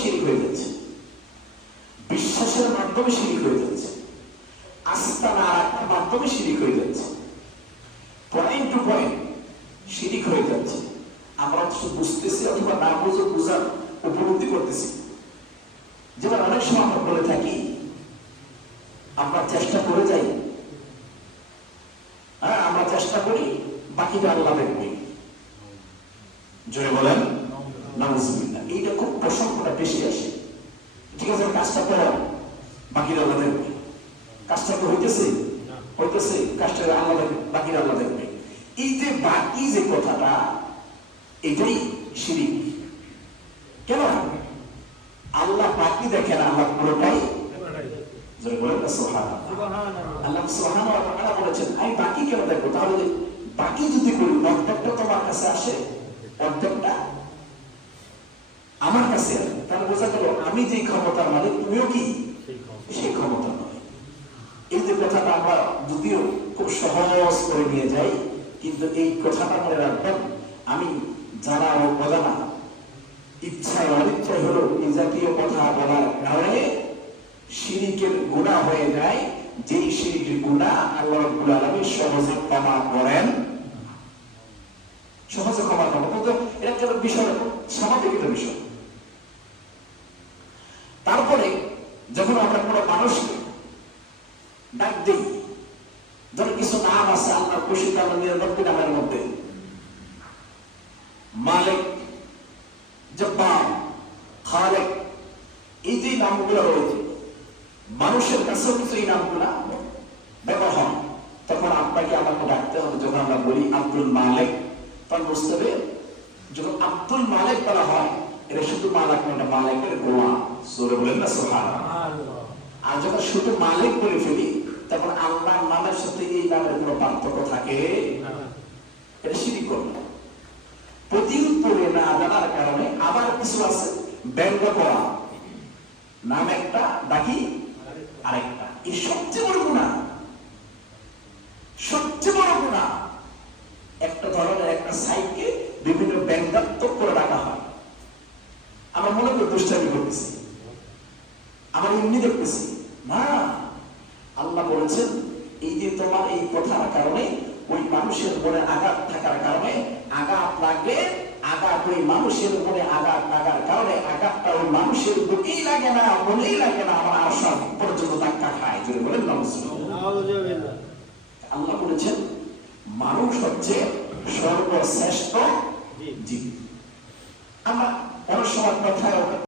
শিরিক হয়ে যাচ্ছে, বিশ্বাসের মাধ্যমে শিরিক হয়ে যাচ্ছে, আস্থা না রাখার মাধ্যমে শিরিক হয়ে যাচ্ছে, পয়েন্ট টু পয়েন্ট শিরিক হয়ে যাচ্ছে। আমরা শুধু বুঝতেছি অথবা না বুঝে বুঝার উপলব্ধি করতেছি। যেমন অনেক সময় আমরা বলে থাকি, আমরা চেষ্টা করে যাই, হ্যাঁ আমরা চেষ্টা করি, বাকিটা আল্লাহ দেখবে। জোরে বলেন নাউজুবিল্লাহ। এইটা খুব প্রসঙ্গটা বেশি আসে। ঠিক আছে, কাজটা করো, বাকিটা আল্লাহ দেখবে। কাজটা তো হইতেছে, কাজটা আল্লাহ দেখবে, বাকিটা আল্লাহ দেখবে। এই যে বাকি যে কথাটা, এটাই শিরিক। কেন? আল্লাহ বাকি দেখেন, আল্লাহ পুরোটাই। জোরে বলেন না সুবহানাল্লাহ। আল্লাহ সুবহানাহু ওয়া তাআলা বলেছেন, আমি বাকি কেন দেখবো? তাহলে বাকি যদি করি, অর্ধেকটা তোমার কাছে আসে, অর্ধেকটা আমার কাছে আসে। তাহলে বোঝা গেল আমি যে ক্ষমতার মালিক, তুমিও কি সেই ক্ষমতা নয়। এই যে কথাটা আমরা যদিও খুব সহজ করে নিয়ে যাই, কিন্তু এই কথাটা মনে রাখবেন, আমি যারা অজানা ইচ্ছায় অনিচ্ছায় হলো এই জাতীয় কথা বলার কারণে শিরিকের গুনাহ হয়ে যায়। যেই শিরিকের গুনাহ আল্লাহ রাব্বুল আলামিন সহজে ক্ষমা করেন, সহজে ক্ষমা করেন। কিন্তু এটা একটা বিষয়, স্বাভাবিক একটা বিষয়। তারপরে যখন আমরা কোনো মানুষকে ডাক দিই, ধরো কিছু নাম আছে আল্লাহর খুশি, আল্লাহ 99 নামের মধ্যে মালিক, জব্বার, খালেক, এই যে নামগুলো রয়েছে, মানুষের কাছেও কিন্তু এই নামগুলা ব্যবহার হয়। তখন আপনাকে আমাকে ডাকতে হবে। যখন আমরা বলি আব্দুল মালিক, তখন বুঝতে হবে যখন আব্দুল মালিক বলা হয়, এটা শুধু মালিক নয়, মালিকের গোলাম। সূরা বলেন না সুবহানাল্লাহ। আর যখন শুধু মালিক বলে ফেলি, তখন আল্লাহর নামের সাথে এই নামের কোনো পার্থক্য থাকে না, এটা শিরিক করবে। প্রতিউত্তরে না জানার কারণে আবার কিছু আছে ব্যঙ্গ করা, নাম একটা বাকি আরেকটা। এই সবচেয়ে বড় গুনাহ, সবচেয়ে বড় গুনাহ। একটা ধরনের একটা সাইডকে বিভিন্ন ব্যঙ্গাত্মক করে ডাকা হয়। আমার মনে করি দুষ্টামি করতেছি, আমার এমনি দেখতেছি না। আল্লাহ বলেছেন, এই যে তোমার এই কথার কারণে ওই মানুষের মনে আঘাত থাকার কারণে আঘাত লাগে, আঘাত ওই মানুষের মনে আঘাত লাগার কারণে আঘাতটা ওই মানুষের বুকেই লাগে না, মনেই লাগে না, আমার আশা পর্যন্ত ধাক্কা খায়। যদি বলেন নাউজুবিল্লাহ। আল্লাহ বলেছেন মানুষ হচ্ছে সর্বশ্রেষ্ঠ জীব। আমরা অনেক সময় কথায়